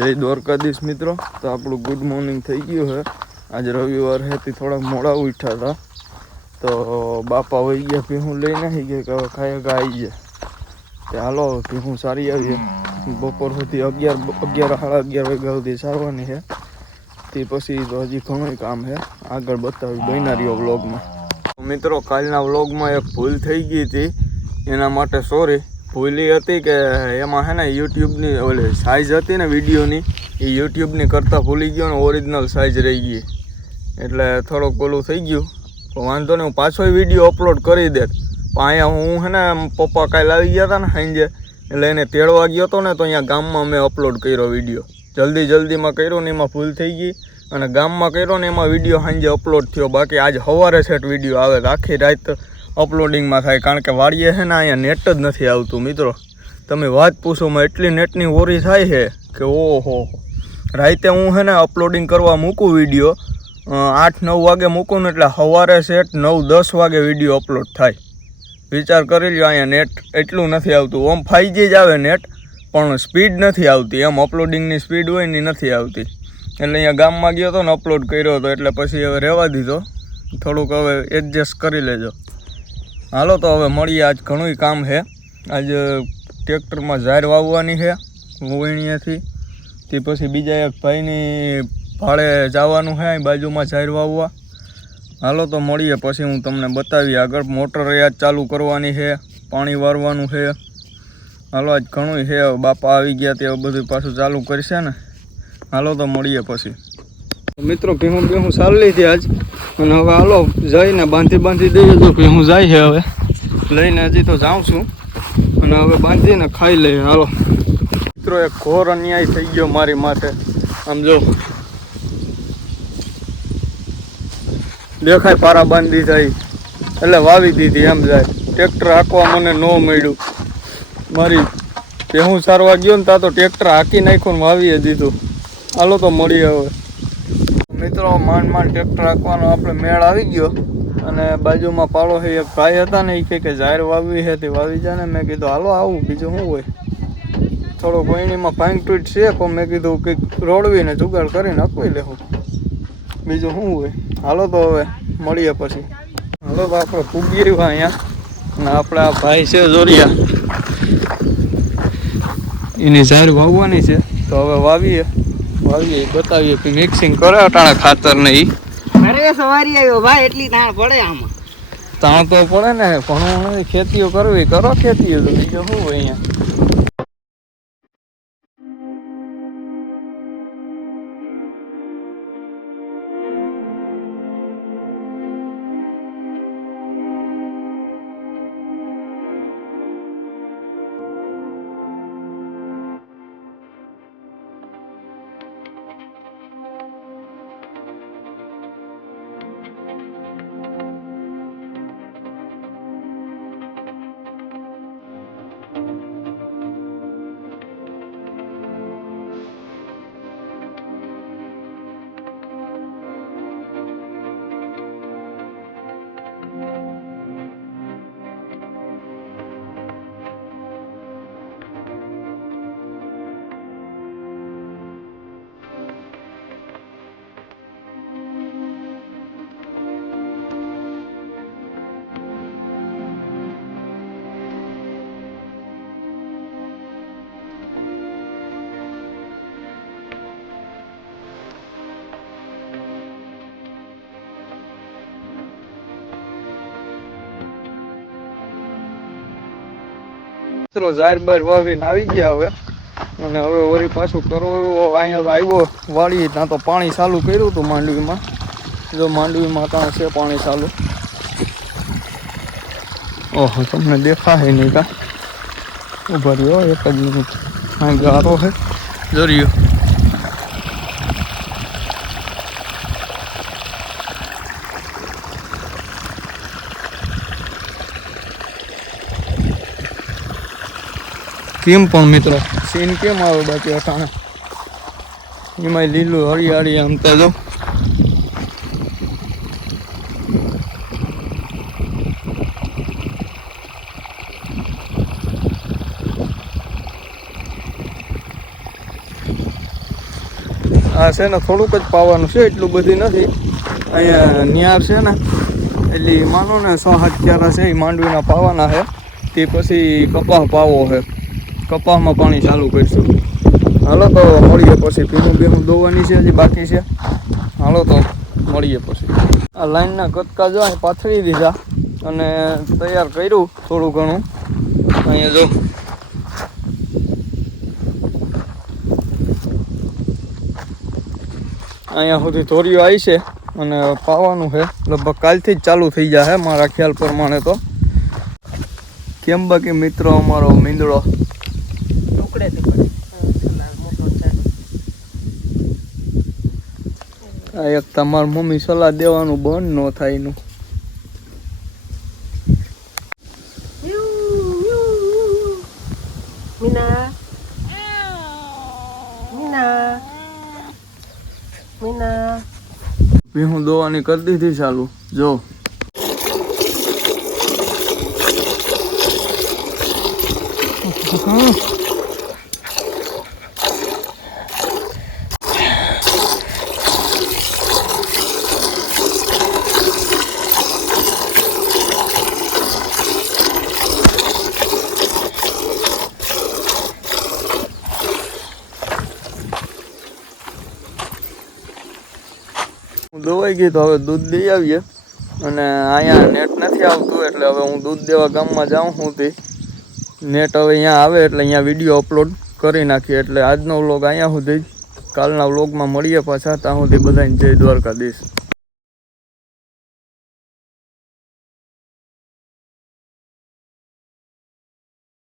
જય દ્વારકાધીશ મિત્રો। તો આપણું ગુડ મોર્નિંગ થઈ ગયું છે। આજે રવિવાર હતી, થોડા મોડા ઉઠ્યા હતા તો બાપા વહી ગયા ભીહું લઈને આવી ગયા કે હવે ખાઈ આવી ગયા તે હાલો ભીહું સારી આવીએ। બપોર સુધી 11 સાડા 11 વાગ્યા સુધી સારવાની છે તે પછી તો હજી ઘણું કામ છે, આગળ બતાવી બન્યા રહ્યો વ્લોગમાં। મિત્રો કાલના વ્લોગમાં એક ભૂલ થઈ ગઈ હતી, એના માટે સોરી। ભૂલી હતી કે એમાં છે ને યુટ્યુબની ઓલી સાઇઝ હતી ને વિડીયોની, એ યુટ્યુબની કરતાં ભૂલી ગયો ને ઓરિજિનલ સાઇઝ રહી ગઈ, એટલે થોડોક ઓલું થઈ ગયું। તો વાંધો નહીં, હું પાછો વિડીયો અપલોડ કરી દે। પણ અહીંયા હું છે ને પપ્પા કાલે આવી ગયા હતા ને સાંજે, એટલે એને તેડવા ગયો હતો ને તો અહીંયા ગામમાં મેં અપલોડ કર્યો વિડીયો, જલ્દીમાં કર્યો ને એમાં ભૂલ થઈ ગઈ, અને ગામમાં કર્યો ને એમાં વિડીયો સાંજે અપલોડ થયો। બાકી આજ સવારે સેટ વિડીયો આવે, આખી રાત અપલોડિંગમાં થાય, કારણ કે વાડીએ છે ને અહીંયા નેટ જ નથી આવતું મિત્રો। તમે વાત પૂછોમાં એટલી નેટની ઓરી થાય છે કે ઓહો। રાતે હું છે ને અપલોડિંગ કરવા મૂકું વિડીયો 8-9 વાગે મૂકું ને એટલે સવારે સેટ 9-10 વાગે વિડીયો અપલોડ થાય। વિચાર કરી લ્યો, અહીંયા નેટ એટલું નથી આવતું। ઓમ 5G જ આવે નેટ, પણ સ્પીડ નથી આવતી, એમ અપલોડિંગની સ્પીડ હોય ને નથી આવતી। એટલે અહીંયા ગામમાં ગયો હતો ને અપલોડ કર્યો હતો, એટલે પછી હવે રહેવા દીધો, થોડુંક હવે એડજસ્ટ કરી લેજો। હાલો તો હવે મળીએ, આજ ઘણું કામ છે। આજ ટ્રેક્ટરમાં ઝાર વાવવાની છે વોણીએથી, તે પછી બીજા એક ભાઈની ભાડે જવાનું છે બાજુમાં ઝાર વાવવા। હાલો તો મળીએ, પછી હું તમને બતાવી આગળ। મોટર આજ ચાલુ કરવાની છે, પાણી વારવાનું છે। હાલો આજ ઘણું છે, બાપા આવી ગયા તે બધું પાછું ચાલુ કરશે ને। હાલો તો મળીએ પછી। મિત્રો ભીહું ચાલી હતી આજ, અને હવે હાલો જઈને બાંધી દઈએ તો ભીહું જાય છે, હવે લઈને હજી તો જાઉં છું, અને હવે બાંધીને ખાઈ લઈએ। હાલો મિત્રો એક ઘોર અન્યાય થઈ ગયો મારી માટે, આમ જો દેખાય પારા બાંધી જાય એટલે વાવી દીધી, એમ જાય ટ્રેક્ટર હાંકવા મને ન મળ્યું। મારી ભીહું સારવા ગયો ને ત્યાં તો ટ્રેક્ટર હાંકી નાખ્યું ને વાવીએ દીધું। હાલો તો મળીએ હવે મિત્રો। માંડ ટ્રેક્ટર હાંકવાનો આપણે મેળ આવી ગયો, અને બાજુમાં પાડો છે એક ભાઈ હતા ને, એ કે ઝાર વાવી છે તે વાવી જાય ને। મેં કીધું હાલો આવું, બીજું શું હોય। થોડો કોઈણીમાં ભાંગ તૂટ છે, પણ મેં કીધું કંઈક રોડવીને જુગાડ કરીને હકવી લેવું, બીજું શું હોય। હાલો તો હવે મળીએ પછી। હાલો તો આપણે પૂગી રહ્યા અહીંયા, અને આપણે આ ભાઈ છે જોરિયા, એની ઝાર વાવવાની છે, તો હવે વાવીએ બતાવીએ કે મિક્સિંગ કરે અટાણે ખાતર ને ઈ અરે સવારી આવ્યો ભાઈ, એટલી તાણ પડે આમાં। તાણ તો પડે ને, ભણવું નથી, ખેતીઓ કરવી કરો, ખેતીઓ તો બીજું શું હોય અહીંયા। મિત્રો ઝાર બાર વાવીને આવી ગયા હવે, અને હવે વળી પાછું કરવું। અહીંયા આવ્યો વાળી, ત્યાં તો પાણી ચાલુ કર્યું હતું માંડવીમાં, જો માંડવીમાં ત્યાં છે પાણી ચાલુ। ઓહો તમને દેખાય નહીં કા, ઉભા રહ્યો એક જ મિનિટ, હા ગારો છે જોરિયો। કેમ પણ મિત્રો સીન કેમ આવે બાકી અટાણે, એમાં લીલું હરિયાળી આમ તો જો। આ છે ને થોડુંક જ પાવાનું છે, એટલું બધી નથી. અહીંયા નિયાર છે ને એટલે માનો ને 6-7 ક્યારા છે એ માંડવીના પાવાના છે. તે પછી કપાસ પાવો છે, કપાસમાં પાણી ચાલુ કરીશું. હાલો તો મળીએ પછી. ભીનું દોવાની છે, હજી બાકી છે. હાલો તો મળીએ પછી. આ લાઈનના કટકા જો પાથરી દીધા અને તૈયાર કર્યું થોડું ઘણું. અહીંયા જો અહીંયા સુધી ધોરીઓ આવી છે અને પાવાનું છે. લગભગ કાલથી જ ચાલુ થઈ જશે મારા ખ્યાલ પ્રમાણે. તો કેમ બાકી મિત્રો અમારો મીંદડો આ એક તમારી મમ્મી સલાહ દેવાનું બંધ ન થાય એનું. મીના મીના મીના ભીહું દોવાની કરી દીધી ચાલુ. જો દોવાઈ ગઈ તો હવે દૂધ દઈ આવીએ. અને અહીંયા નેટ નથી આવતું એટલે હવે હું દૂધ દેવા ગામમાં જાઉં છું. તે નેટ હવે અહીંયા આવે એટલે અહીંયા વિડીયો અપલોડ કરી નાખીએ. એટલે આજનો વ્લોગ અહીંયા સુધી. કાલના વ્લોગમાં મળીએ પાછા. ત્યાં સુધી બધાને જય દ્વારકાધીશ.